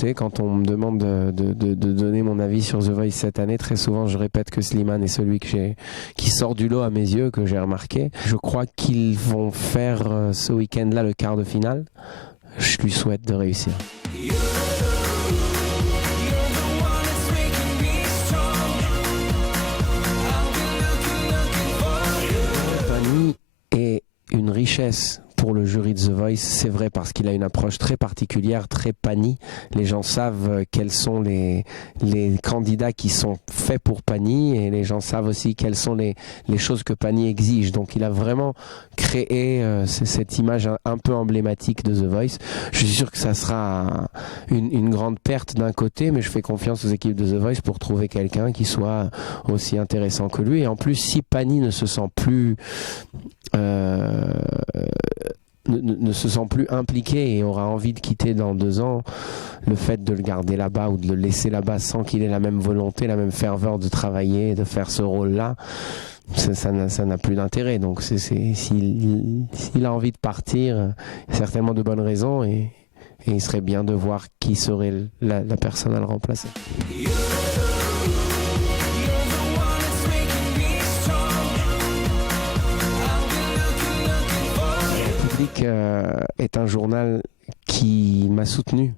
côté. Quand on me demande de donner mon avis sur The Voice cette année, très souvent je répète que Slimane est celui qui sort du lot à mes yeux, que j'ai remarqué. Je crois qu'ils vont faire ce week-end-là le quart de finale. Je lui souhaite de réussir. Pani est une richesse pour le jury de The Voice, c'est vrai, parce qu'il a une approche très particulière, très Pani. Les gens savent quels sont les candidats qui sont faits pour Pani, et les gens savent aussi quelles sont les choses que Pani exige. Donc il a vraiment créé cette image un peu emblématique de The Voice. Je suis sûr que ça sera une grande perte d'un côté, mais je fais confiance aux équipes de The Voice pour trouver quelqu'un qui soit aussi intéressant que lui. Et en plus, si Pani ne se sent plus ne se sent plus impliqué et aura envie de quitter dans 2 ans, le fait de le garder là-bas ou de le laisser là-bas sans qu'il ait la même volonté, la même ferveur de travailler, de faire ce rôle-là, ça n'a plus d'intérêt. Donc s'il a envie de partir, certainement de bonnes raisons, et il serait bien de voir qui serait la personne à le remplacer. Est un journal qui m'a soutenu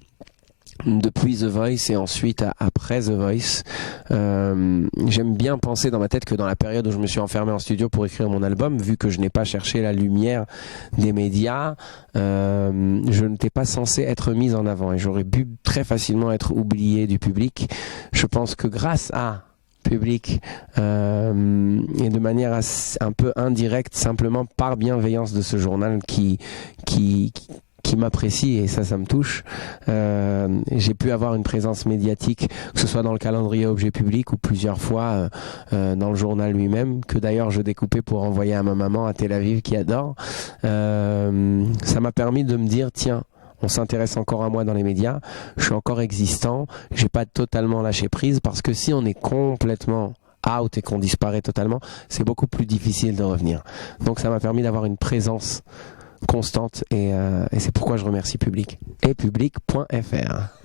depuis The Voice et ensuite après The Voice. J'aime bien penser dans ma tête que dans la période où je me suis enfermé en studio pour écrire mon album, vu que je n'ai pas cherché la lumière des médias, je n'étais pas censé être mis en avant et j'aurais pu très facilement être oublié du public. Je pense que grâce à Public et de manière un peu indirecte, simplement par bienveillance de ce journal qui m'apprécie, et ça me touche, j'ai pu avoir une présence médiatique, que ce soit dans le calendrier Objet Public ou plusieurs fois dans le journal lui-même, que d'ailleurs je découpais pour envoyer à ma maman à Tel Aviv qui adore. Ça m'a permis de me dire, tiens, on s'intéresse encore à moi dans les médias, je suis encore existant, j'ai pas totalement lâché prise, parce que si on est complètement out et qu'on disparaît totalement, c'est beaucoup plus difficile de revenir. Donc ça m'a permis d'avoir une présence constante, et c'est pourquoi je remercie Public et Public.fr.